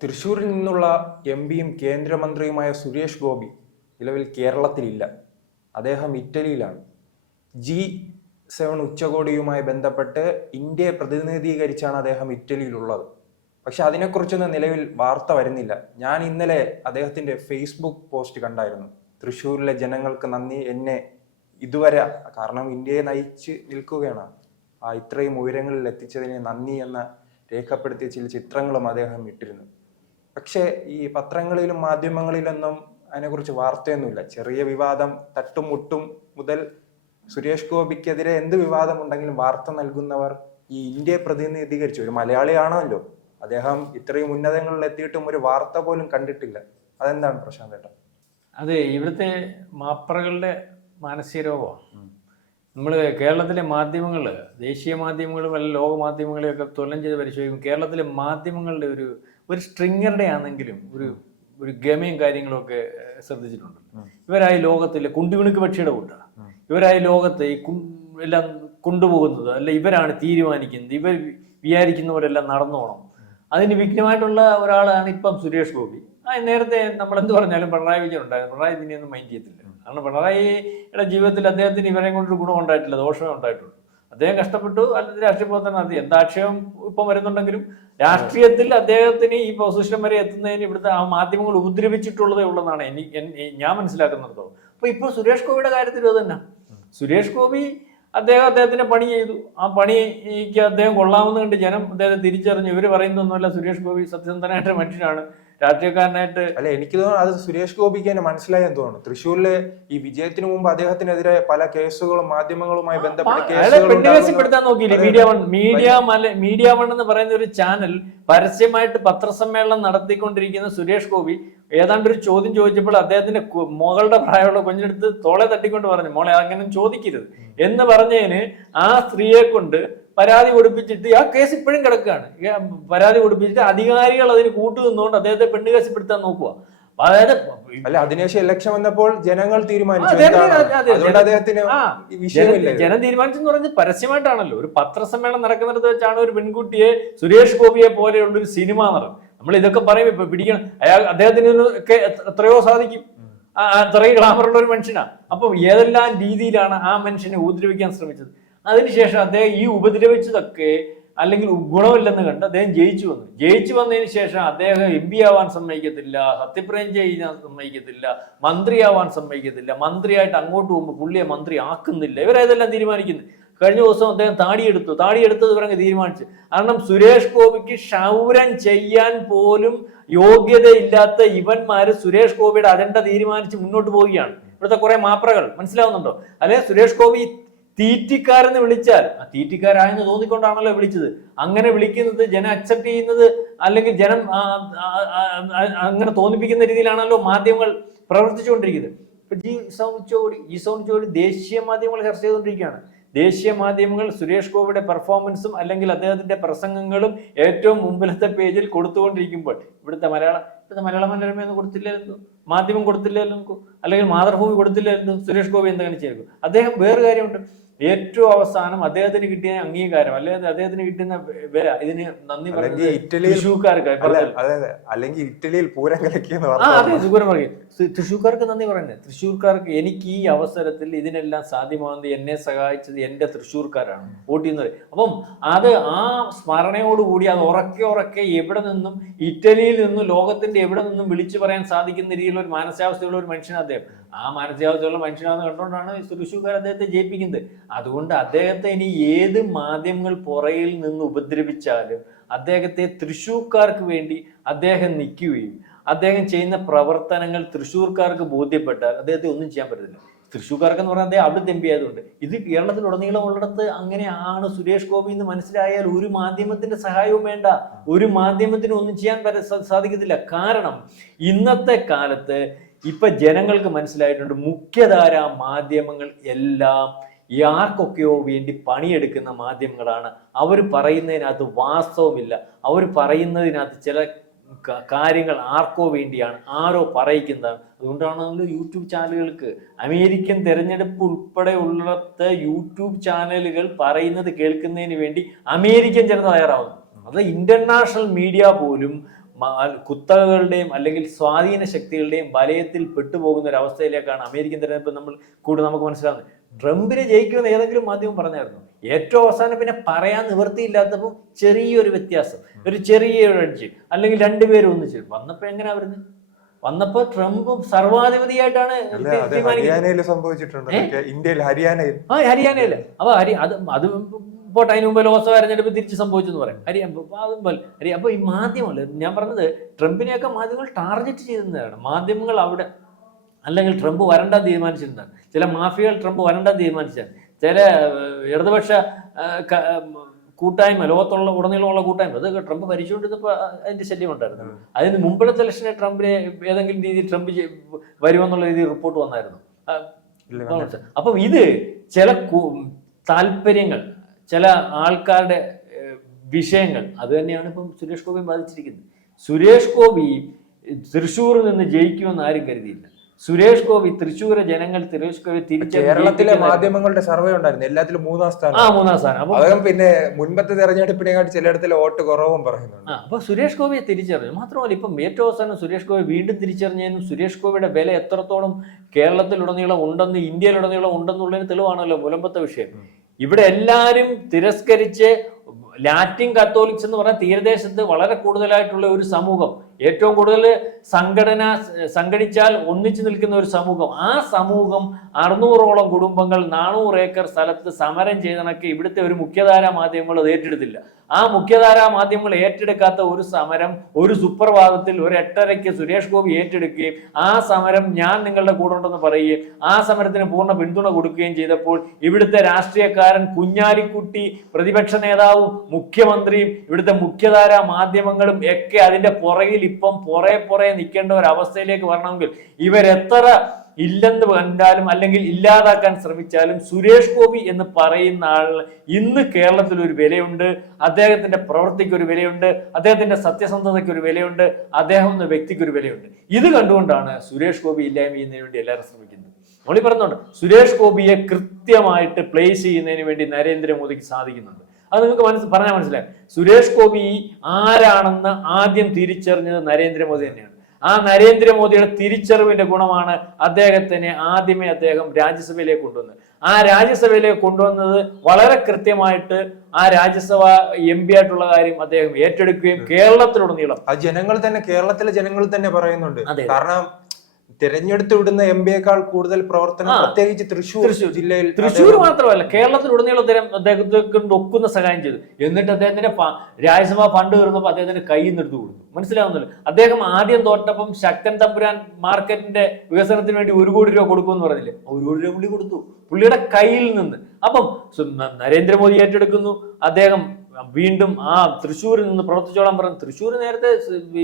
തൃശ്ശൂരിൽ നിന്നുള്ള എം പിയും കേന്ദ്രമന്ത്രിയുമായ സുരേഷ് ഗോപി നിലവിൽ കേരളത്തിലില്ല. അദ്ദേഹം ഇറ്റലിയിലാണ്. G7 ഉച്ചകോടിയുമായി ബന്ധപ്പെട്ട് ഇന്ത്യയെ പ്രതിനിധീകരിച്ചാണ് അദ്ദേഹം ഇറ്റലിയിലുള്ളത്. പക്ഷെ അതിനെക്കുറിച്ചൊന്നും നിലവിൽ വാർത്ത വരുന്നില്ല. ഞാൻ ഇന്നലെ അദ്ദേഹത്തിന്റെ ഫേസ്ബുക്ക് പോസ്റ്റ് കണ്ടായിരുന്നു. തൃശ്ശൂരിലെ ജനങ്ങൾക്ക് നന്ദി, എന്നെ ഇതുവരെ, കാരണം ഇന്ത്യയെ നയിച്ച് നിൽക്കുകയാണ്, ഇത്രയും ഉയരങ്ങളിൽ എത്തിച്ചതിന് നന്ദി എന്ന രേഖപ്പെടുത്തിയ ചില ചിത്രങ്ങളും അദ്ദേഹം ഇട്ടിരുന്നു. പക്ഷേ ഈ പത്രങ്ങളിലും മാധ്യമങ്ങളിലൊന്നും അതിനെക്കുറിച്ച് വാർത്തയൊന്നുമില്ല. ചെറിയ വിവാദം, തട്ടുമുട്ടും മുതൽ സുരേഷ് ഗോപിക്കെതിരെ എന്ത് വിവാദം ഉണ്ടെങ്കിലും വാർത്ത നൽകുന്നവർ ഈ ഇന്ത്യയെ പ്രതിനിധീകരിച്ചു, ഒരു മലയാളിയാണല്ലോ അദ്ദേഹം, ഇത്രയും ഉന്നതങ്ങളിൽ എത്തിയിട്ടും ഒരു വാർത്ത പോലും കണ്ടിട്ടില്ല. അതെന്താണ് പ്രശാന്ത് ഏട്ടാ? അതെ, ഇവിടുത്തെ മാപ്രകളുടെ മാനസിക രോഗമാണ്. നമ്മൾ കേരളത്തിലെ മാധ്യമങ്ങൾ, ദേശീയ മാധ്യമങ്ങളും അല്ല ലോക മാധ്യമങ്ങളെയൊക്കെ തുലനം ചെയ്ത് പരിശോധിക്കും. കേരളത്തിലെ മാധ്യമങ്ങളുടെ ഒരു സ്ട്രിങ്ങറുടെ ആണെങ്കിലും ഒരു ഗമയും കാര്യങ്ങളൊക്കെ ശ്രദ്ധിച്ചിട്ടുണ്ട്. ഇവരായി ലോകത്തിലെ കുണ്ടുകുണുക്ക് പക്ഷിയുടെ കൂട്ടാണ്. ഇവരായി ലോകത്തെ എല്ലാം കൊണ്ടുപോകുന്നത്, അല്ല ഇവരാണ് തീരുമാനിക്കുന്നത്, ഇവർ വിചാരിക്കുന്നവരെല്ലാം നടന്നോണം. അതിന് വിഘ്നമായിട്ടുള്ള ഒരാളാണ് ഇപ്പം സുരേഷ് ഗോപി. നേരത്തെ നമ്മളെന്ത് പറഞ്ഞാലും പിണറായി വിജയൻ ഉണ്ടായിരുന്നു. പിണറായി ഇതിനെയൊന്നും മൈൻഡ് ചെയ്യത്തില്ല. കാരണം പിണറായിയുടെ ജീവിതത്തിൽ അദ്ദേഹത്തിന് ഇവരെ കൊണ്ടൊരു ഗുണം ഉണ്ടായിട്ടില്ല, ദോഷമേ ഉണ്ടായിട്ടുള്ളൂ. അദ്ദേഹം കഷ്ടപ്പെട്ടു, അല്ലെങ്കിൽ രാഷ്ട്രീയ പ്രവർത്തനം നടത്തി. എന്താക്ഷേപം ഇപ്പം വരുന്നുണ്ടെങ്കിലും രാഷ്ട്രീയത്തിൽ അദ്ദേഹത്തിന് ഈ പൊസിഷൻ വരെ എത്തുന്നതിന് ഇവിടുത്തെ ആ മാധ്യമങ്ങൾ ഉപദ്രവിച്ചിട്ടുള്ളതേ ഉള്ളതാണ് ഞാൻ മനസ്സിലാക്കുന്നിടത്തോളം. അപ്പൊ ഇപ്പോൾ സുരേഷ് ഗോപിയുടെ കാര്യത്തിൽ അത് തന്നെ. സുരേഷ് ഗോപി അദ്ദേഹത്തിന്റെ പണി ചെയ്തു. ആ പണിക്ക് അദ്ദേഹം കൊള്ളാമെന്ന് കണ്ട് ജനം അദ്ദേഹത്തെ തിരിച്ചറിഞ്ഞു. ഇവര് പറയുന്നൊന്നുമല്ല, സുരേഷ് ഗോപി സത്യസന്ധനായിട്ട് മനുഷ്യനാണ്, രാഷ്ട്രീയക്കാരനായിട്ട്. അല്ല, എനിക്ക് തോന്നുന്നു അത് സുരേഷ് ഗോപിക്ക് തന്നെ മനസ്സിലായെന്ന് തോന്നുന്നു. തൃശ്ശൂരിലെ ഈ വിജയത്തിന് മുമ്പ് അദ്ദേഹത്തിനെതിരെ പല കേസുകളും മാധ്യമങ്ങളുമായി ബന്ധപ്പെട്ട പെണ്ണുകേസിപ്പെടുത്താൻ നോക്കിയില്ലേ? മീഡിയ വൺ എന്ന് പറയുന്ന ഒരു ചാനൽ പരസ്യമായിട്ട് പത്രസമ്മേളനം നടത്തിക്കൊണ്ടിരിക്കുന്ന സുരേഷ് ഗോപി ഏതാണ്ട് ഒരു ചോദ്യം ചോദിച്ചപ്പോൾ അദ്ദേഹത്തിന്റെ മകളുടെ പ്രായമുള്ള കുഞ്ഞിനെടുത്ത് തോളെ തട്ടിക്കൊണ്ട് പറഞ്ഞു, മോളെ അങ്ങനെ ചോദിക്കരുത് എന്ന് പറഞ്ഞതിന് ആ സ്ത്രീയെ കൊണ്ട് പരാതി കൊടുപ്പിച്ചിട്ട് ആ കേസ് ഇപ്പോഴും കിടക്കുകയാണ്. പരാതി കൊടുപ്പിച്ചിട്ട് അധികാരികൾ അതിന് കൂട്ടുനിന്നുകൊണ്ട് അദ്ദേഹത്തെ പെണ്ണുകേസിപ്പെടുത്താൻ നോക്കുക. അതായത് അല്ല, അതിനുശേഷം ഇലക്ഷൻ വന്നപ്പോൾ ജനങ്ങൾ തീരുമാനിച്ചു, ജനം തീരുമാനിച്ചെന്ന് പറഞ്ഞത് പരസ്യമായിട്ടാണല്ലോ. ഒരു പത്രസമ്മേളനം നടക്കുന്നിടത്ത് വെച്ചാണ് ഒരു പെൺകുട്ടിയെ സുരേഷ് ഗോപിയെ പോലെയുള്ള ഒരു സിനിമ നടക്കും. നമ്മൾ ഇതൊക്കെ പറയും, ഇപ്പൊ പിടിക്കണം, അദ്ദേഹത്തിന് ഒക്കെ എത്രയോ സാധിക്കും, അത്രയും ഗ്ലാമറുള്ള ഒരു മനുഷ്യനാണ്. അപ്പൊ ഏതെല്ലാം രീതിയിലാണ് ആ മനുഷ്യനെ ഉപദ്രവിക്കാൻ ശ്രമിച്ചത്. അതിനുശേഷം അദ്ദേഹം ഈ ഉപദ്രവിച്ചതൊക്കെ അല്ലെങ്കിൽ ഗുണമില്ലെന്ന് കണ്ട് അദ്ദേഹം ജയിച്ചു വന്നതിന് ശേഷം അദ്ദേഹം MP ആവാൻ സമ്മതിക്കത്തില്ല, സത്യപ്രതിജ്ഞ ചെയ്യാൻ സമ്മതിക്കത്തില്ല, മന്ത്രിയാവാൻ സമ്മതിക്കത്തില്ല, മന്ത്രിയായിട്ട് അങ്ങോട്ട് പോകുമ്പോൾ പുള്ളിയെ മന്ത്രി ആക്കുന്നില്ല. ഇവരേതെല്ലാം തീരുമാനിക്കുന്നത്. കഴിഞ്ഞ ദിവസം അദ്ദേഹം താടിയെടുത്തത് ഇവരങ്ങ് തീരുമാനിച്ചു. കാരണം സുരേഷ് ഗോപിക്ക് ക്ഷൗരം ചെയ്യാൻ പോലും യോഗ്യതയില്ലാത്ത ഇവന്മാര് സുരേഷ് ഗോപിയുടെ അജണ്ട തീരുമാനിച്ച് മുന്നോട്ട് പോവുകയാണ്. ഇവിടുത്തെ കുറെ മാപ്രകൾ മനസ്സിലാവുന്നുണ്ടോ? അല്ലെ, സുരേഷ് ഗോപി തീറ്റിക്കാരെന്ന് വിളിച്ചാൽ ആ തീറ്റിക്കാരായെന്ന് തോന്നിക്കൊണ്ടാണല്ലോ വിളിച്ചത്. അങ്ങനെ വിളിക്കുന്നത് ജനം അക്സെപ്റ്റ് ചെയ്യുന്നത്, അല്ലെങ്കിൽ ജനം അങ്ങനെ തോന്നിപ്പിക്കുന്ന രീതിയിലാണല്ലോ മാധ്യമങ്ങൾ പ്രവർത്തിച്ചുകൊണ്ടിരിക്കുന്നത്. ഇപ്പൊ ഈ സൗണ്ട് ദേശീയ മാധ്യമങ്ങൾ ചർച്ച ചെയ്തുകൊണ്ടിരിക്കുകയാണ്. ദേശീയ മാധ്യമങ്ങൾ സുരേഷ് ഗോപിയുടെ പെർഫോമൻസും അല്ലെങ്കിൽ അദ്ദേഹത്തിന്റെ പ്രസംഗങ്ങളും ഏറ്റവും മുമ്പിലത്തെ പേജിൽ കൊടുത്തുകൊണ്ടിരിക്കുമ്പോൾ ഇവിടുത്തെ മലയാള മനോരമയൊന്നും കൊടുത്തില്ലായിരുന്നു, മാധ്യമം കൊടുത്തില്ലായിരുന്നു, അല്ലെങ്കിൽ മാതൃഭൂമി കൊടുത്തില്ലായിരുന്നു. സുരേഷ് ഗോപി എന്താണ് ചെയ്തു? അദ്ദേഹം വേറെ കാര്യമുണ്ട്. ഏറ്റവും അവസാനം അദ്ദേഹത്തിന് കിട്ടിയ അംഗീകാരം, അല്ലെങ്കിൽ അദ്ദേഹത്തിന് കിട്ടുന്ന വില, ഇതിന് നന്ദി പറയുന്നത് തൃശ്ശൂർക്കാർക്ക്, അല്ലെങ്കിൽ ഇറ്റലിയിൽ പൂരം കലക്കിയെന്ന് തൃശ്ശൂർക്കാർക്ക് നന്ദി പറയുന്നത്. തൃശ്ശൂർക്കാർക്ക് എനിക്ക് ഈ അവസരത്തിൽ ഇതിനെല്ലാം സാധ്യമാകുന്നത് എന്നെ സഹായിച്ചത് എന്റെ തൃശ്ശൂർക്കാരാണ്, വോട്ട് ചെയ്യുന്നത്. അപ്പം അത് ആ സ്മരണയോടുകൂടി അത് ഉറക്കെ എവിടെ നിന്നും, ഇറ്റലിയിൽ നിന്നും ലോകത്തിന്റെ എവിടെ നിന്നും വിളിച്ചു പറയാൻ സാധിക്കുന്ന രീതിയിലുള്ള ഒരു മാനസികാവസ്ഥയുള്ള ഒരു മനുഷ്യനാണ് അദ്ദേഹം. ആ മാനസികാവസ്ഥയുള്ള മനുഷ്യനാണെന്ന് കണ്ടുകൊണ്ടാണ് തൃശ്ശൂർക്കാർ അദ്ദേഹത്തെ ജയിപ്പിക്കുന്നത്. അതുകൊണ്ട് അദ്ദേഹത്തെ ഇനി ഏത് മാധ്യമങ്ങൾ പുറയിൽ നിന്ന് ഉപദ്രവിച്ചാലും അദ്ദേഹത്തെ തൃശ്ശൂർക്കാർക്ക് വേണ്ടി അദ്ദേഹം നിൽക്കുകയും അദ്ദേഹം ചെയ്യുന്ന പ്രവർത്തനങ്ങൾ തൃശ്ശൂർക്കാർക്ക് ബോധ്യപ്പെട്ടാൽ അദ്ദേഹത്തെ ഒന്നും ചെയ്യാൻ പറ്റത്തില്ല. തൃശ്ശൂർക്കാർക്ക് എന്ന് പറഞ്ഞാൽ അദ്ദേഹം അവിടുത്തെ MP ആയതുകൊണ്ട്. ഇത് കേരളത്തിലുടനീളം ഉള്ളിടത്ത് അങ്ങനെയാണ് സുരേഷ് ഗോപി എന്ന് മനസ്സിലായാൽ ഒരു മാധ്യമത്തിന്റെ സഹായവും വേണ്ട, ഒരു മാധ്യമത്തിന് ഒന്നും ചെയ്യാൻ സാധിക്കത്തില്ല. കാരണം ഇന്നത്തെ കാലത്ത് ഇപ്പൊ ജനങ്ങൾക്ക് മനസ്സിലായിട്ടുണ്ട്, മുഖ്യധാര മാധ്യമങ്ങൾ എല്ലാം ആർക്കൊക്കെയോ വേണ്ടി പണിയെടുക്കുന്ന മാധ്യമങ്ങളാണ്. അവർ പറയുന്നതിനകത്ത് വാസ്തവമില്ല, അവർ പറയുന്നതിനകത്ത് ചില കാര്യങ്ങൾ ആർക്കോ വേണ്ടിയാണ്, ആരോ പറയിക്കുന്നതാണ്. അതുകൊണ്ടാണ് യൂട്യൂബ് ചാനലുകൾക്ക് അമേരിക്കൻ തെരഞ്ഞെടുപ്പ് ഉൾപ്പെടെ ഉള്ളിടത്ത് യൂട്യൂബ് ചാനലുകൾ പറയുന്നത് കേൾക്കുന്നതിന് വേണ്ടി അമേരിക്കൻ ജനത തയ്യാറാവുന്നു. അത് ഇന്റർനാഷണൽ മീഡിയ പോലും കുത്തകകളുടെയും അല്ലെങ്കിൽ സ്വാധീന ശക്തികളുടെയും വലയത്തിൽ പെട്ടുപോകുന്ന ഒരു അവസ്ഥയിലേക്കാണ് അമേരിക്കൻ തെരഞ്ഞെടുപ്പ് നമുക്ക് മനസ്സിലാവുന്നത്. ട്രംപിനെ ജയിക്കുമെന്ന് ഏതെങ്കിലും മാധ്യമം പറഞ്ഞായിരുന്നു? ഏറ്റവും അവസാനം പിന്നെ പറയാൻ നിവൃത്തിയില്ലാത്തപ്പോൾ ചെറിയൊരു വ്യത്യാസം, ഒരു ചെറിയൊരു അടിച്ച്, അല്ലെങ്കിൽ രണ്ടുപേരും ഒന്നിച്ച് വന്നപ്പോ എങ്ങനെയാ വരുന്നത്? വന്നപ്പോ ട്രംപ് സർവാധിപതിയായിട്ടാണ് സംഭവിച്ചിട്ടുണ്ട് ഇന്ത്യയിൽ, ഹരിയാനയിൽ. ഹരിയാനയില് അപ്പൊ അത് പോട്ടെ, അതിന് മുമ്പ് ലോക്സഭ തെരഞ്ഞെടുപ്പ് തിരിച്ച് സംഭവിച്ചെന്ന് പറയാം. അപ്പൊ ഈ മാധ്യമങ്ങൾ, ഞാൻ പറഞ്ഞത് ട്രംപിനെയൊക്കെ മാധ്യമങ്ങൾ ടാർഗറ്റ് ചെയ്യുന്നതാണ്. മാധ്യമങ്ങൾ അവിടെ അല്ലെങ്കിൽ ട്രംപ് വരണ്ട തീരുമാനിച്ചിരുന്നതാണ്. ചില മാഫിയകൾ ട്രംപ് വരണ്ട തീരുമാനിച്ചതാണ്. ചില ഇടതുപക്ഷ കൂട്ടായ്മ, ഉടനീളമുള്ള കൂട്ടായ്മ, അത് ട്രംപ് ഭരിച്ചുകൊണ്ടിരുന്നപ്പോൾ അതിന്റെ ശല്യം ഉണ്ടായിരുന്നു. അതിന് മുമ്പത്തെ ഇലക്ഷനെ ട്രംപിനെ ഏതെങ്കിലും രീതിയിൽ ട്രംപ് വരുമെന്നുള്ള രീതിയിൽ റിപ്പോർട്ട് വന്നായിരുന്നു. അപ്പം ഇത് ചില താല്പര്യങ്ങൾ, ചില ആൾക്കാരുടെ വിഷയങ്ങൾ, അത് തന്നെയാണ് ഇപ്പം സുരേഷ് ഗോപിയെ ബാധിച്ചിരിക്കുന്നത്. സുരേഷ് ഗോപി തൃശ്ശൂരിൽ നിന്ന് ജയിക്കുമെന്ന് ആരും കരുതിയില്ല. സുരേഷ് ഗോപി തൃശ്ശൂരെ ജനങ്ങൾ സുരേഷ് ഗോപി കേരളത്തിലെ മാധ്യമങ്ങളുടെ സർവേ ഉണ്ടായിരുന്നു, എല്ലാത്തിലും 3-ാം സ്ഥാനം. അദ്ദേഹം പിന്നെ മുൻപത്തെ തെരഞ്ഞെടുപ്പിനെക്കാട്ടി ചിലയിടത്തിലെ വോട്ട് കുറവും പറയുന്നുണ്ട്. അപ്പൊ സുരേഷ് ഗോപിയെ തിരിച്ചറിഞ്ഞു. മാത്രമല്ല ഇപ്പം ഏറ്റവും അവസാനം സുരേഷ് ഗോപി വീണ്ടും തിരിച്ചറിഞ്ഞതിനും സുരേഷ് ഗോപിയുടെ വില എത്രത്തോളം കേരളത്തിലുടനീളം ഉണ്ടെന്ന്, ഇന്ത്യയിലുടനീളം ഉണ്ടെന്നുള്ളതിന് തെളിവാണല്ലോ മുലമ്പത്തെ വിഷയം. ഇവിടെ എല്ലാവരും തിരസ്കരിച്ച് ലാറ്റിൻ കത്തോലിക്സ് എന്ന് പറഞ്ഞാൽ തീരദേശത്ത് വളരെ കൂടുതലായിട്ടുള്ള ഒരു സമൂഹം, ഏറ്റവും കൂടുതൽ സംഘടിച്ചാൽ ഒന്നിച്ചു നിൽക്കുന്ന ഒരു സമൂഹം, ആ സമൂഹം 600ഓളം കുടുംബങ്ങൾ 400 ഏക്കർ സ്ഥലത്ത് സമരം ചെയ്തണക്ക് ഇവിടുത്തെ ഒരു മുഖ്യധാരാ മാധ്യമങ്ങൾ അത് ഏറ്റെടുത്തില്ല. ആ മുഖ്യധാരാ മാധ്യമങ്ങൾ ഏറ്റെടുക്കാത്ത ഒരു സമരം ഒരു സുപ്രഭാതത്തിൽ ഒരു 8:30-ക്ക് സുരേഷ് ഗോപി ഏറ്റെടുക്കുകയും ആ സമരം ഞാൻ നിങ്ങളുടെ കൂടെ ഉണ്ടെന്ന് പറയുകയും ആ സമരത്തിന് പൂർണ്ണ പിന്തുണ കൊടുക്കുകയും ചെയ്തപ്പോൾ ഇവിടുത്തെ രാഷ്ട്രീയക്കാരൻ കുഞ്ഞാലിക്കുട്ടി, പ്രതിപക്ഷ നേതാവും മുഖ്യമന്ത്രിയും ഇവിടുത്തെ മുഖ്യധാരാ മാധ്യമങ്ങളും ഒക്കെ അതിന്റെ പുറകിൽ ഇപ്പം പുറകെ നിൽക്കേണ്ട ഒരു അവസ്ഥയിലേക്ക് വരണമെങ്കിൽ ഇവരെത്ര ഇല്ലെന്ന് കണ്ടാലും അല്ലെങ്കിൽ ഇല്ലാതാക്കാൻ ശ്രമിച്ചാലും സുരേഷ് ഗോപി എന്ന് പറയുന്ന ആളിന് ഇന്ന് കേരളത്തിൽ ഒരു വിലയുണ്ട്. അദ്ദേഹത്തിന്റെ പ്രവൃത്തിക്ക് ഒരു വിലയുണ്ട്, അദ്ദേഹത്തിന്റെ സത്യസന്ധതയ്ക്ക് ഒരു വിലയുണ്ട്, അദ്ദേഹം എന്ന വ്യക്തിക്ക് ഒരു വിലയുണ്ട്. ഇത് കണ്ടുകൊണ്ടാണ് സുരേഷ് ഗോപി ഇല്ലായ്മ ചെയ്യുന്നതിന് വേണ്ടി എല്ലാവരും ശ്രമിക്കുന്നത്. നമ്മളീ പറയുന്നുണ്ട്, സുരേഷ് ഗോപിയെ കൃത്യമായിട്ട് പ്ലേസ് ചെയ്യുന്നതിന് വേണ്ടി നരേന്ദ്രമോദിക്ക് സാധിക്കുന്നുണ്ട്. അത് നിങ്ങൾക്ക് പറഞ്ഞാൽ മനസ്സിലായി. സുരേഷ് ഗോപി ആരാണെന്ന് ആദ്യം തിരിച്ചറിഞ്ഞത് നരേന്ദ്രമോദി തന്നെയാണ്. ആ നരേന്ദ്രമോദിയുടെ തിരിച്ചറിവിന്റെ ഗുണമാണ് അദ്ദേഹത്തിന് ആദ്യമേ അദ്ദേഹം രാജ്യസഭയിലേക്ക് കൊണ്ടുവന്നത്. ആ രാജ്യസഭയിലേക്ക് കൊണ്ടുവന്നത് വളരെ കൃത്യമായിട്ട് ആ രാജ്യസഭ MP ആയിട്ടുള്ള കാര്യം അദ്ദേഹം ഏറ്റെടുക്കുകയും കേരളത്തിലുടനീളം കേരളത്തിലെ ജനങ്ങൾ തന്നെ പറയുന്നുണ്ട്. കാരണം തിരഞ്ഞെടുത്ത് വിടുന്ന MP-യേക്കാൾ കൂടുതൽ പ്രവർത്തനം പ്രത്യേകിച്ച് തൃശ്ശൂർ ജില്ലയിൽ, തൃശ്ശൂർ മാത്രമല്ല കേരളത്തിലുടനീളം അദ്ദേഹത്തെ കൊണ്ട് ഒക്കുന്ന സഹായം ചെയ്തു. എന്നിട്ട് അദ്ദേഹത്തിന്റെ രാജ്യസഭാ ഫണ്ട് കയറുന്നപ്പോൾ അദ്ദേഹത്തിന്റെ കയ്യിൽ നിന്ന് എടുത്തു കൊടുത്തു. മനസ്സിലാവുന്നില്ല. അദ്ദേഹം ആദ്യം തോറ്റപ്പം ശക്തൻ തമ്പുരാൻ മാർക്കറ്റിന്റെ വികസനത്തിന് വേണ്ടി 1 കോടി രൂപ കൊടുക്കുമെന്ന് പറഞ്ഞില്ലേ, 1 കോടി രൂപ പുള്ളി കൊടുത്തു, പുള്ളിയുടെ കയ്യിൽ നിന്ന്. അപ്പം നരേന്ദ്രമോദി ഏറ്റെടുക്കുന്നു. അദ്ദേഹം വീണ്ടും ആ തൃശ്ശൂരിൽ നിന്ന് പ്രവർത്തിച്ചോളാൻ പറഞ്ഞു. തൃശ്ശൂർ നേരത്തെ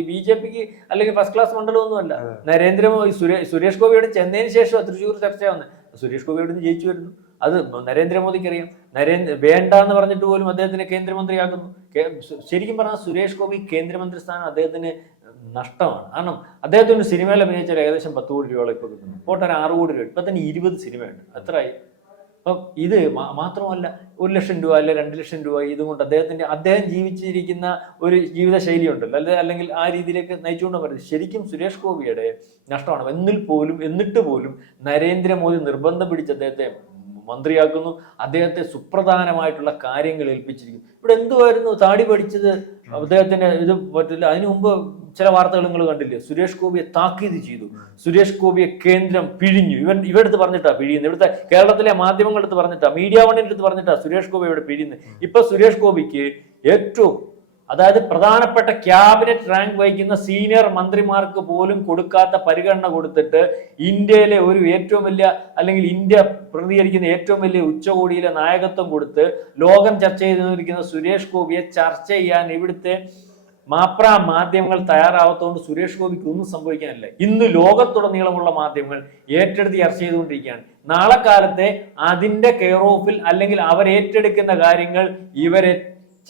BJPക്ക് അല്ലെങ്കിൽ ഫസ്റ്റ് ക്ലാസ് മണ്ഡലമൊന്നുമല്ല. നരേന്ദ്രമോദി സുരേഷ് ഗോപിയോട് ചെന്നതിന് ശേഷം തൃശ്ശൂർ ചർച്ച വന്നത്. സുരേഷ് ഗോപി അവിടെ നിന്ന് ജയിച്ചു വരുന്നു. അത് നരേന്ദ്രമോദിക്ക് അറിയാം. വേണ്ട എന്ന് പറഞ്ഞിട്ട് പോലും അദ്ദേഹത്തിനെ കേന്ദ്രമന്ത്രിയാക്കുന്നു. ശരിക്കും പറഞ്ഞാൽ സുരേഷ് ഗോപി കേന്ദ്രമന്ത്രി സ്ഥാനം അദ്ദേഹത്തിന് നഷ്ടമാണ്. കാരണം അദ്ദേഹത്തിന് സിനിമയിൽ അഭിനയിച്ചാൽ ഏകദേശം 10 കോടി രൂപ ഇപ്പൊ കിട്ടുന്നു. പോട്ടെ 6 കോടി രൂപ, ഇപ്പൊ തന്നെ 20 സിനിമയുണ്ട്. അത്രയായി. അപ്പം ഇത് മാത്രമല്ല, 1 ലക്ഷം രൂപ അല്ലെ 2 ലക്ഷം രൂപ ഇതുകൊണ്ട് അദ്ദേഹം ജീവിച്ചിരിക്കുന്ന ഒരു ജീവിത ശൈലി ഉണ്ടല്ലോ, അല്ലെങ്കിൽ ആ രീതിയിലേക്ക് നയിച്ചുകൊണ്ട് പറയുന്നത് ശരിക്കും സുരേഷ് ഗോപിയുടെ നഷ്ടമാണ്. എന്നിട്ട് പോലും നരേന്ദ്രമോദി നിർബന്ധം പിടിച്ച് അദ്ദേഹത്തെ മന്ത്രിയാക്കുന്നു. അദ്ദേഹത്തെ സുപ്രധാനമായിട്ടുള്ള കാര്യങ്ങൾ ഏൽപ്പിച്ചിരിക്കുന്നു. ഇവിടെ എന്തുവായിരുന്നു താടി പഠിച്ചത് അദ്ദേഹത്തിന് ഇത് പറ്റില്ല. അതിനു മുമ്പ് ചില വാർത്തകൾ നിങ്ങൾ കണ്ടില്ലേ, സുരേഷ് ഗോപിയെ താക്കീത് ചെയ്തു, സുരേഷ് ഗോപിയെ കേന്ദ്രം പിഴിഞ്ഞു. ഇവരെടുത്ത് പറഞ്ഞിട്ടാ പിഴിയുന്നത്. ഇവിടുത്തെ കേരളത്തിലെ മാധ്യമങ്ങളുടെ അടുത്ത് പറഞ്ഞിട്ടാ, മീഡിയ വണ്ണിന്റെ അടുത്ത് പറഞ്ഞിട്ടാ സുരേഷ് ഗോപി ഇവിടെ പിഴിയുന്നത്. ഇപ്പൊ സുരേഷ് ഗോപിക്ക് ഏറ്റവും പ്രധാനപ്പെട്ട ക്യാബിനറ്റ് റാങ്ക് വഹിക്കുന്ന സീനിയർ മന്ത്രിമാർക്ക് പോലും കൊടുക്കാത്ത പരിഗണന കൊടുത്തിട്ട് ഇന്ത്യയിലെ ഒരു ഏറ്റവും വലിയ, അല്ലെങ്കിൽ ഇന്ത്യ പ്രതികരിക്കുന്ന ഏറ്റവും വലിയ ഉച്ചകോടിയിലെ നായകത്വം കൊടുത്ത് ലോകം ചർച്ച ചെയ്തിരിക്കുന്ന സുരേഷ് ഗോപിയെ ചർച്ച ചെയ്യാൻ ഇവിടുത്തെ മാധ്യമങ്ങൾ തയ്യാറാവാത്തതുകൊണ്ട് സുരേഷ് ഗോപിക്ക് ഒന്നും സംഭവിക്കാനില്ല. ഇന്ന് ലോകത്തുടനീളമുള്ള മാധ്യമങ്ങൾ ഏറ്റെടുത്ത് ചർച്ച ചെയ്തുകൊണ്ടിരിക്കുകയാണ്. നാളെ കാലത്തെ അതിന്റെ കെയർ ഓഫിൽ അല്ലെങ്കിൽ അവർ ഏറ്റെടുക്കുന്ന കാര്യങ്ങൾ ഇവരെ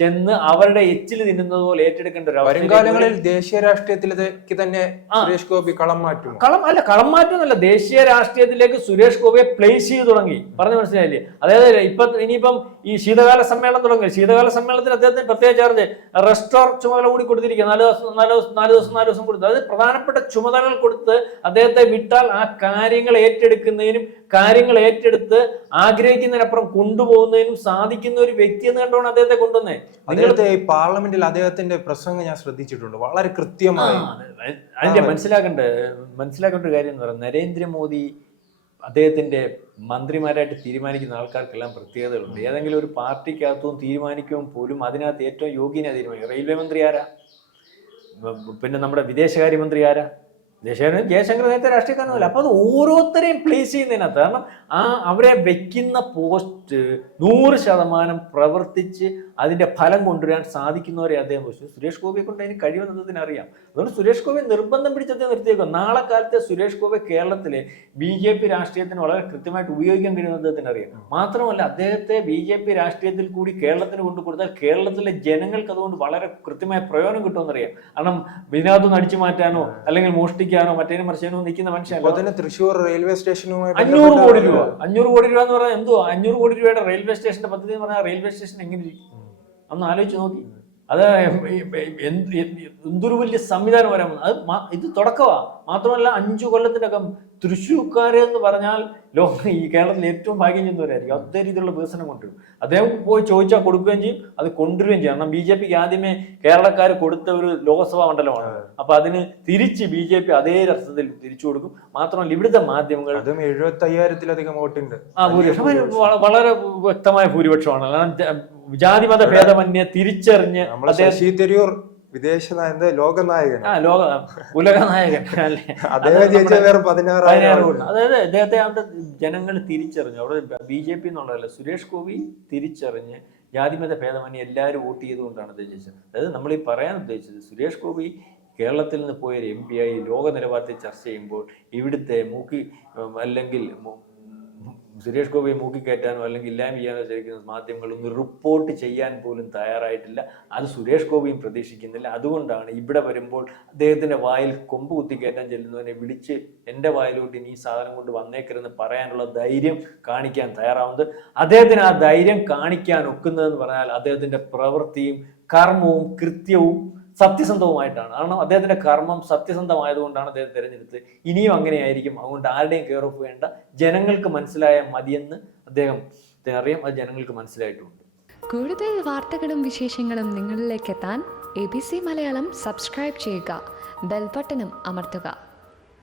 ചെന്ന് അവരുടെ എച്ചിൽ തിന്നുന്നത് പോലെ ഏറ്റെടുക്കേണ്ട ഒരു വരുംകാലങ്ങളിൽ ദേശീയ രാഷ്ട്രീയത്തിലേക്ക് തന്നെ സുരേഷ് ഗോപി കളം മാറ്റും. കളം മാറ്റമൊന്നുമല്ല, ദേശീയ രാഷ്ട്രീയത്തിലേക്ക് സുരേഷ് ഗോപിയെ പ്ലേസ് ചെയ്ത് തുടങ്ങി. പറഞ്ഞു മനസ്സിലായില്ലേ? അതായത് ഇനിയിപ്പം ഈ ശീതകാല സമ്മേളനം തുടങ്ങി. ശീതകാല സമ്മേളനത്തിൽ അദ്ദേഹത്തിന് പ്രത്യേക ചാർജ് റെസ്റ്റോർ ചുമതല കൂടി കൊടുത്തിരിക്കുക. 4 ദിവസം കൊടുത്തു. അതായത് പ്രധാനപ്പെട്ട ചുമതലകൾ കൊടുത്ത് അദ്ദേഹത്തെ വിട്ടാൽ ആ കാര്യങ്ങൾ ഏറ്റെടുക്കുന്നതിനും കാര്യങ്ങൾ ഏറ്റെടുത്ത് ആഗ്രഹിക്കുന്നതിനപ്പുറം കൊണ്ടുപോകുന്നതിനും സാധിക്കുന്ന ഒരു വ്യക്തി എന്ന് കണ്ടുകൊണ്ട് അദ്ദേഹത്തെ കൊണ്ടുവന്നേ. അദ്ദേഹത്തെ ഈ പാർലമെന്റിൽ അദ്ദേഹത്തിന്റെ പ്രസംഗം ഞാൻ ശ്രദ്ധിച്ചിട്ടുണ്ട്, വളരെ കൃത്യമായി. അതിന്റെ മനസ്സിലാക്കേണ്ട ഒരു കാര്യം എന്ന് പറയുന്നത്, നരേന്ദ്രമോദി അദ്ദേഹത്തിന്റെ മന്ത്രിമാരായിട്ട് തീരുമാനിക്കുന്ന ആൾക്കാർക്കെല്ലാം പ്രത്യേകതകളുണ്ട്. ഏതെങ്കിലും ഒരു പാർട്ടിക്കകത്തും തീരുമാനിക്കുമ്പോൾ പോലും അതിനകത്ത് ഏറ്റവും യോഗ്യനെ തീരുമാനിക്കും. റെയിൽവേ മന്ത്രി ആരാ? പിന്നെ നമ്മുടെ വിദേശകാര്യമന്ത്രി ആരാ? ജയശങ്കർ നേരത്തെ രാഷ്ട്രീയക്കാരനല്ല. അപ്പൊ അത് ഓരോരുത്തരെയും പ്ലേസ് ചെയ്യുന്നതിനകത്ത്, കാരണം അവരെ വെക്കുന്ന പോസ്റ്റ് 100% പ്രവർത്തിച്ച് അതിന്റെ ഫലം കൊണ്ടുവരാൻ സാധിക്കുന്നവരെ അദ്ദേഹം വെച്ചു. സുരേഷ് ഗോപിയെ കൊണ്ട് അതിന് കഴിവെന്നതിന് അറിയാം. അതുകൊണ്ട് സുരേഷ് ഗോപി നിർബന്ധം പിടിച്ചത് നിർത്തിയേക്കും. നാളെ കാലത്തെ സുരേഷ് ഗോപി കേരളത്തിലെ BJP രാഷ്ട്രീയത്തിന് വളരെ കൃത്യമായിട്ട് ഉപയോഗിക്കാൻ കഴിയുന്നത് അദ്ദേഹത്തിന് അറിയാം. മാത്രമല്ല, അദ്ദേഹത്തെ BJP രാഷ്ട്രീയത്തിൽ കൂടി കേരളത്തിന് കൊണ്ടു കൊടുത്താൽ കേരളത്തിലെ ജനങ്ങൾക്ക് അതുകൊണ്ട് വളരെ കൃത്യമായ പ്രയോജനം കിട്ടുമെന്നറിയാം. കാരണം ഇതിനകത്തൊന്നും അടിച്ചു മാറ്റാനോ അല്ലെങ്കിൽ മോഷ്ടിക്കാനോ മറ്റേനും മറിച്ചാനോ നിൽക്കുന്ന മനുഷ്യൻ. തൃശ്ശൂർ റെയിൽവേ സ്റ്റേഷനുമായി 500 കോടി രൂപ എന്ന് പറഞ്ഞാൽ എന്തോ 500 കോടി രൂപയുടെ റെയിൽവേ സ്റ്റേഷന്റെ പദ്ധതി എന്ന് പറഞ്ഞാൽ റെയിൽവേ സ്റ്റേഷൻ എങ്ങനെ ഇരിക്കും? ഒന്ന് ആലോചിച്ച് നോക്കി. അത് എന്തൊരു വലിയ സംവിധാനം വരാൻ അത് ഇത് തുടക്കമാ. മാത്രമല്ല 5 കൊല്ലത്തിനകം തൃശ്ശൂർക്കാര് എന്ന് പറഞ്ഞാൽ ഈ കേരളത്തിൽ ഏറ്റവും ഭാഗ്യം ചെന്നവരായിരിക്കും. അതേ രീതിയിലുള്ള വികസനം കൊണ്ടുവരും. അദ്ദേഹം പോയി ചോദിച്ചാൽ കൊടുക്കുകയും ചെയ്യും, അത് കൊണ്ടുവരികയും ചെയ്യും. കാരണം BJPക്ക് ആദ്യമേ കേരളക്കാർ കൊടുത്ത ഒരു ലോക്സഭാ മണ്ഡലമാണ്. അപ്പൊ അതിന് തിരിച്ച് BJP അതേ അർത്ഥത്തിൽ തിരിച്ചു കൊടുക്കും. മാത്രമല്ല ഇവിടുത്തെ മാധ്യമങ്ങൾ 75,000-ലധികം വോട്ടുണ്ട്. ഭൂരിപക്ഷം വളരെ വ്യക്തമായ ഭൂരിപക്ഷമാണ്. ജാതിമത ഭേദമന്യേ തിരിച്ചറിഞ്ഞ് വിദേശ ലോകനായകൻ, ഉലകനായകൻ അല്ലേ, അതായത് അദ്ദേഹത്തെ അവിടെ ജനങ്ങൾ തിരിച്ചറിഞ്ഞു. അവിടെ BJP എന്നുള്ളതല്ല, സുരേഷ് ഗോപി തിരിച്ചറിഞ്ഞ് ജാതിമത ഭേദമന്യേ എല്ലാവരും വോട്ട് ചെയ്തുകൊണ്ടാണ് അദ്ദേഹം ജയിച്ചത്. അതായത് നമ്മൾ ഈ പറയാൻ ഉദ്ദേശിച്ചത്, സുരേഷ് ഗോപി കേരളത്തിൽ നിന്ന് പോയൊരു MP ആയി ലോക നിലവാരത്തിൽ ചർച്ച ചെയ്യുമ്പോൾ ഇവിടുത്തെ അല്ലെങ്കിൽ സുരേഷ് ഗോപിയെ മൂക്കിക്കയറ്റാനോ അല്ലെങ്കിൽ ഇല്ലായ്മ ചെയ്യാനോ ശ്രമിക്കുന്ന മാധ്യമങ്ങളൊന്നും റിപ്പോർട്ട് ചെയ്യാൻ പോലും തയ്യാറായിട്ടില്ല. അത് സുരേഷ് ഗോപിയും പ്രതീക്ഷിക്കുന്നില്ല. അതുകൊണ്ടാണ് ഇവിടെ വരുമ്പോൾ അദ്ദേഹത്തിന്റെ വായിൽ കൊമ്പ് കുത്തിക്കയറ്റാൻ ചെല്ലുന്നവനെ വിളിച്ച് എൻ്റെ വായിലോട്ട് ഇനി ഈ സാധനം കൊണ്ട് വന്നേക്കരുതെന്ന് പറയാനുള്ള ധൈര്യം കാണിക്കാൻ തയ്യാറാവുന്നത്. അദ്ദേഹത്തിന് ആ ധൈര്യം കാണിക്കാൻ ഒക്കുന്നതെന്ന് പറഞ്ഞാൽ അദ്ദേഹത്തിന്റെ പ്രവൃത്തിയും കർമ്മവും കൃത്യവും സത്യസന്ധവുമായിട്ടാണ്. കാരണം അദ്ദേഹത്തിന്റെ കർമ്മം സത്യസന്ധമായതുകൊണ്ടാണ് അദ്ദേഹം തിരഞ്ഞെടുത്തത്. ഇനിയും അങ്ങനെയായിരിക്കും. അതുകൊണ്ട് ആരുടെയും കെയർ ഓഫ് വേണ്ട, ജനങ്ങൾക്ക് മനസ്സിലായ മതിയെന്ന് അദ്ദേഹത്തിന് അറിയാം. അത് ജനങ്ങൾക്ക് മനസ്സിലായിട്ടുണ്ട്. കൂടുതൽ വാർത്തകളും വിശേഷങ്ങളും നിങ്ങളിലേക്ക് എത്താൻ ABC മലയാളം സബ്സ്ക്രൈബ് ചെയ്യുക, ബെൽ ബട്ടണും അമർത്തുക.